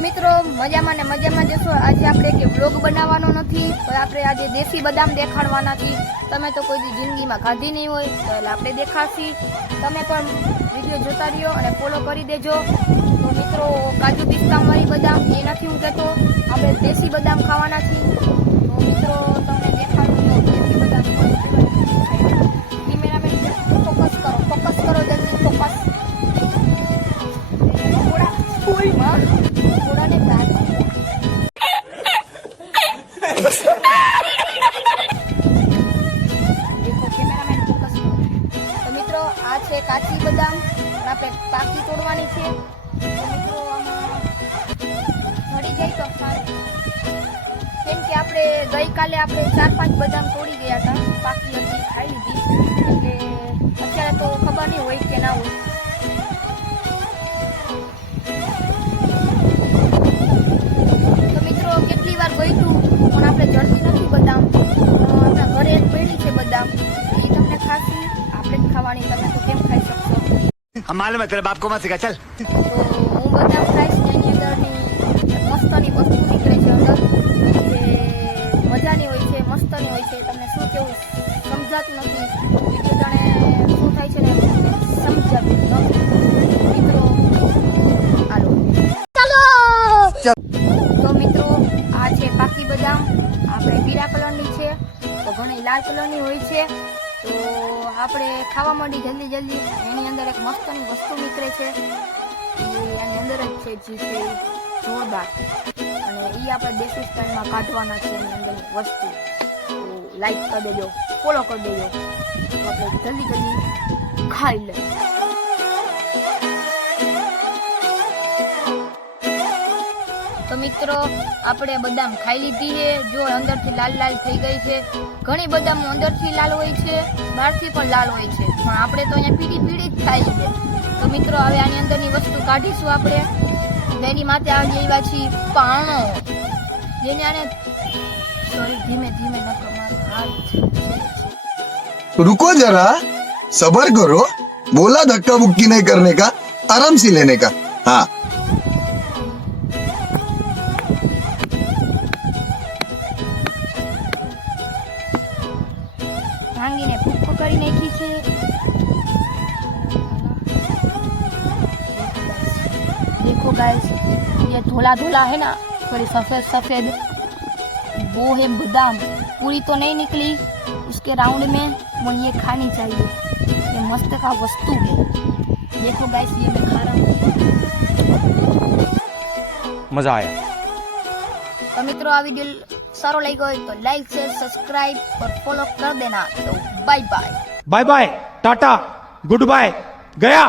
મિત્રો મજામાં ને મજામાં જશો। આજે આપણે કે વ્લોગ બનાવવાનો નથી, પણ આપણે આજે દેશી બદામ દેખાડવાના છે। તમે તો કોઈ દી જિંદગીમાં ખાધી નહીં હોય, તો એટલે આપણે દેખાડશી। તમે પણ વિડીયો જોતા રહ્યો અને ફોલો કરી દેજો। તો મિત્રો કાજુ પિસ્તા વાળી બદામ એ નથી હું કહેતો, આપણે દેશી બદામ ખાવાના છે। તો મિત્રો તમને દેખાડું તો દેશી બદામ કેમેરામેન ફોકસ કરો જલ્દી ફોકસ। થોડાને तो મિત્રો આ છે કાચી બદામ, આપણે પાકી તોડવાની છે। તો મિત્રો આમાં ભરી જાય તો સારું, કેમ કે આપણે ગઈકાલે આપણે 4-5 બદામ તોડી ગયા હતા, પાકી હતી ખાઈ લીધી, એટલે અત્યારે તો ખબર નહીં હોય કે ના હોય। તો મિત્રો કેટલી વાર ગોઈતું પણ આપણે જડતી નથી બદામ। આપણા ઘરે એક પેઢી છે બદામ, એ તમને ખાસી આપણે જ ખાવાની, તમે તો કેમ ખાઈ શકશો? हम मालूम है तेरे बाप को मत सिखा चल। તો હું બદામ ખાઈશ ને એની અંદરની મસ્તની વસ્તુ નીકળે છે અંદર, જે મજાની હોય છે, મસ્તની હોય છે। તમને શું કેવું સમજાતું નથી, બીજું જાણે શું થાય છે ને સમજાતું નથી મિત્રો। હાલો તો મિત્રો આ છે પાકી બદામ, આપણે પીળા કલરની છે, તો ઘણી લાલ કલરની હોય છે। તો આપણે ખાવા માંડી જલ્દી, એની અંદર એક મસ્તની વસ્તુ નીકળે છે, એ આની અંદર જ છે, જે છે જોરદાર, અને એ આપણે દેશી સ્ટાઇલમાં કાઢવાના છે એની અંદરની વસ્તુ। તો લાઈક કરી દેજો, ફોલો કરી દેજો, તો આપણે જલ્દી ખાઈ લઈએ। તો મિત્રો આપણે બદામ ખાઈ લીધી છે, જો અંદરથી લાલ લાલ થઈ ગઈ છે। ઘણી બદામ અંદરથી લાલ હોય છે, બહારથી પણ લાલ હોય છે, પણ આપણે તો અહીંયા પીળી જ ખાઈ છે। તો મિત્રો હવે આની અંદરની વસ્તુ કાઢીશું આપણે। એની માથે આવી આવ્યા છીએ પાણો, જેને આને સોરી ધીમે ન તમારો હાથ रुको जरा, सबर करो, बोला धक्का मुक्की नहीं करने का, आराम से लेने का। हाँ ભાંગીને ભૂકો કરી નાખી છે। देखो गाइस, ये धोला है ना, थोड़ी सफेद वो है बादाम, पूरी तो नहीं निकली उसके राउंड में, वो ये खानी चाहिए, ये मस्त का वस्तु है। देखो गाइस, ये मैं खा रहा हूँ, मजा आया। तो मित्रों आ वीडियो सारो लगे हो तो लाइक शेयर सब्सक्राइब और फॉलो कर देना। तो bye bye, bye bye, tata, good bye, गया।